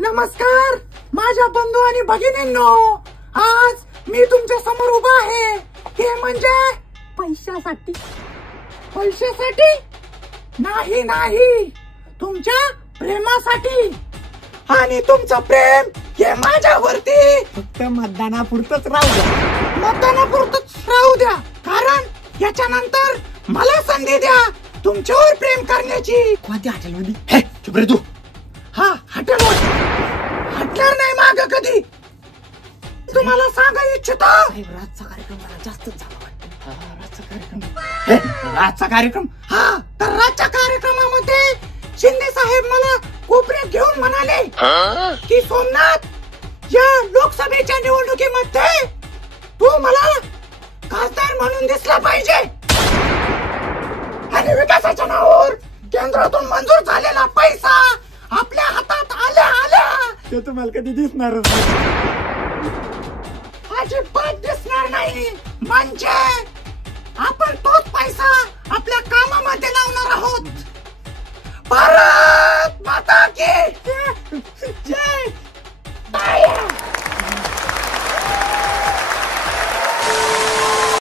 नमस्कार माझ्या बंधू आणि भगिनींनो, आज मी तुमच्या समोर उभा आहे हे म्हणजे पैशासाठी. पैशासाठी नाही नाही, तुमच्या प्रेमासाठी. आणि तुमचं प्रेम हे माझ्यावरती फक्त मतदानापुरतच राहू द्या. मतदानापुरतच राहू द्या, कारण याच्यानंतर मला संधी द्या तुमच्यावर प्रेम करण्याची. कोणत्या हॉटेलमध्ये? हे चुप रे तू. हा हॉटेलवर हटणार नाही माग कधी. तुम्हाला सांगा इच्छितो, राजचा कार्यक्रम मला जास्तच झाला वाटतं. राजचा कार्यक्रम. हा तर राजच्या कार्यक्रमामध्ये शिंदे साहेब मला कोपऱ्यात घेऊन म्हणाले की सोमनाथ, या लोकसभेच्या निवडणुकीमध्ये तू मला खासदार म्हणून दिसला पाहिजे. आणि विकासाच्या नावावर केंद्रातून मंजूर झालेला पैसा आपल्या हातात आल्या आल्या ते तुम्हाला कधी दिसणार अजिबात दिसणार नाही. म्हणजे आपण तोच पैसा आपल्या कामामध्ये लावणार आहोत. भारत माता की जय.